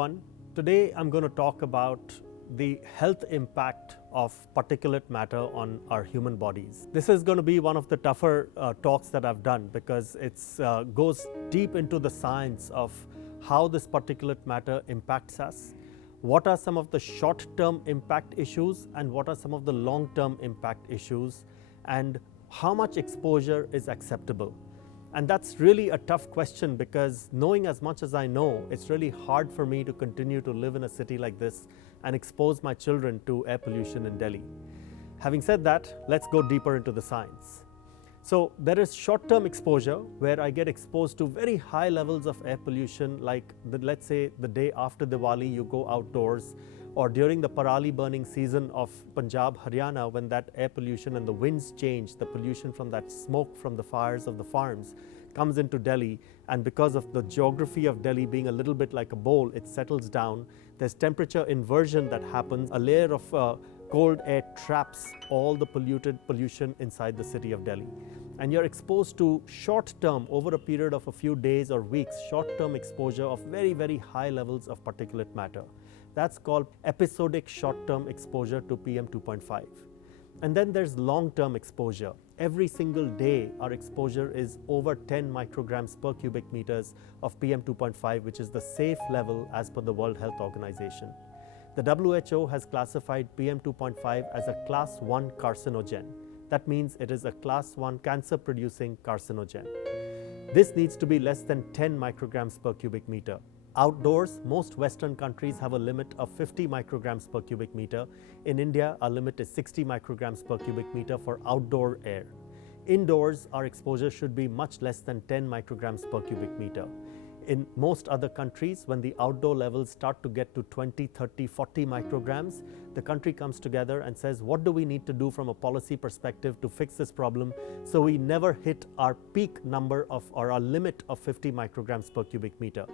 everyone. Today I'm going to talk about the health impact of particulate matter on our human bodies. This is going to be one of the tougher talks that I've done because it goes deep into the science of how this particulate matter impacts us, what are some of the short-term impact issues and what are some of the long-term impact issues, and how much exposure is acceptable. And that's really a tough question because knowing as much as I know, it's really hard for me to continue to live in a city like this and expose my children to air pollution in Delhi. Having said that, let's go deeper into the science. So there is short-term exposure where I get exposed to very high levels of air pollution, like let's say the day after Diwali you go outdoors, or during the parali burning season of Punjab, Haryana, when that air pollution and the winds change, the pollution from that smoke from the fires of the farms comes into Delhi, and because of the geography of Delhi being a little bit like a bowl, it settles down. There's temperature inversion that happens. A layer of cold air traps all the pollution inside the city of Delhi. And you're exposed to short-term, over a period of a few days or weeks, short-term exposure of very, very high levels of particulate matter. That's called episodic short-term exposure to PM 2.5. And then there's long-term exposure. Every single day, our exposure is over 10 micrograms per cubic meters of PM 2.5, which is the safe level as per the World Health Organization. The WHO has classified PM 2.5 as a class 1 carcinogen. That means it is a class 1 cancer-producing carcinogen. This needs to be less than 10 micrograms per cubic meter. Outdoors, most Western countries have a limit of 50 micrograms per cubic meter. In India, our limit is 60 micrograms per cubic meter for outdoor air. Indoors, our exposure should be much less than 10 micrograms per cubic meter. In most other countries, when the outdoor levels start to get to 20, 30, 40 micrograms, the country comes together and says, what do we need to do from a policy perspective to fix this problem so we never hit our peak number of, or our limit of 50 micrograms per cubic meter.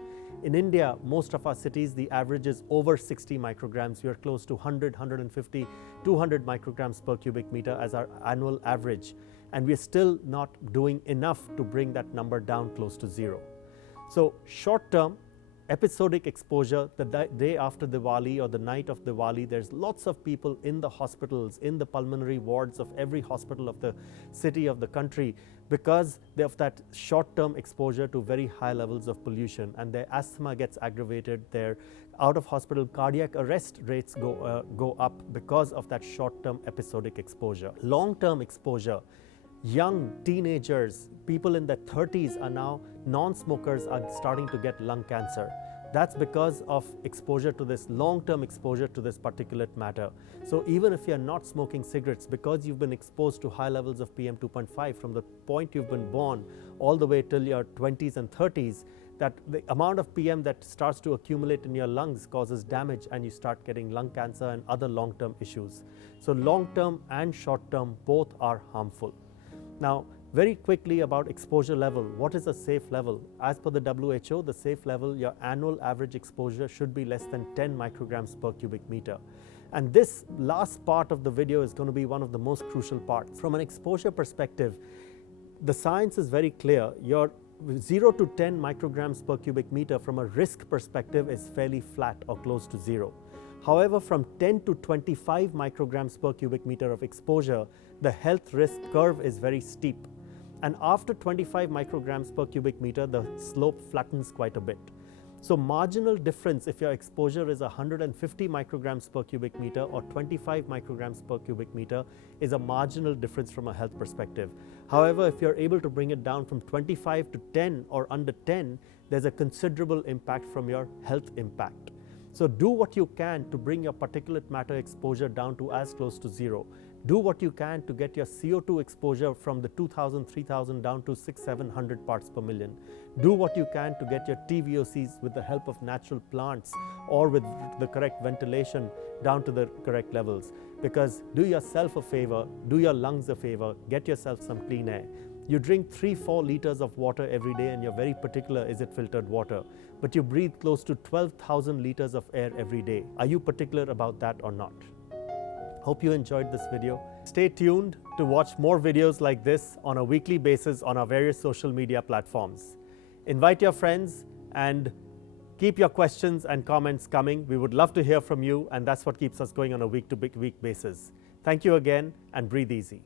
In India, most of our cities, the average is over 60 micrograms. We are close to 100, 150, 200 micrograms per cubic meter as our annual average. And we're still not doing enough to bring that number down close to zero. So short-term, episodic exposure, the day after Diwali or the night of Diwali, there's lots of people in the hospitals, in the pulmonary wards of every hospital of the city, of the country, because of that short-term exposure to very high levels of pollution, and their asthma gets aggravated, their out-of-hospital cardiac arrest rates go up because of that short-term episodic exposure. Long-term exposure, young teenagers, people in their 30s are now non-smokers are starting to get lung cancer. That's because of exposure to this, long-term exposure to this particulate matter. So even if you're not smoking cigarettes, because you've been exposed to high levels of PM 2.5 from the point you've been born all the way till your 20s and 30s, that the amount of PM that starts to accumulate in your lungs causes damage and you start getting lung cancer and other long-term issues. So long-term and short-term both are harmful. Now, very quickly about exposure level. What is a safe level? As per the WHO, the safe level, your annual average exposure should be less than 10 micrograms per cubic meter. And this last part of the video is going to be one of the most crucial parts. From an exposure perspective, the science is very clear. Your 0 to 10 micrograms per cubic meter from a risk perspective is fairly flat or close to zero. However, from 10 to 25 micrograms per cubic meter of exposure, the health risk curve is very steep. And after 25 micrograms per cubic meter, the slope flattens quite a bit. So marginal difference, if your exposure is 150 micrograms per cubic meter or 25 micrograms per cubic meter, is a marginal difference from a health perspective. However, if you're able to bring it down from 25 to 10 or under 10, there's a considerable impact from your health impact. So do what you can to bring your particulate matter exposure down to as close to zero. Do what you can to get your CO2 exposure from the 2,000, 3,000 down to 600, 700 parts per million. Do what you can to get your TVOCs with the help of natural plants or with the correct ventilation down to the correct levels. Because do yourself a favor, do your lungs a favor, get yourself some clean air. You drink 3-4 liters of water every day and you're very particular, is it filtered water? But you breathe close to 12,000 liters of air every day. Are you particular about that or not? Hope you enjoyed this video. Stay tuned to watch more videos like this on a weekly basis on our various social media platforms. Invite your friends and Keep your questions and comments coming. We would love to hear from you, and that's what keeps us going on a week-to-week basis. Thank you again, and breathe easy.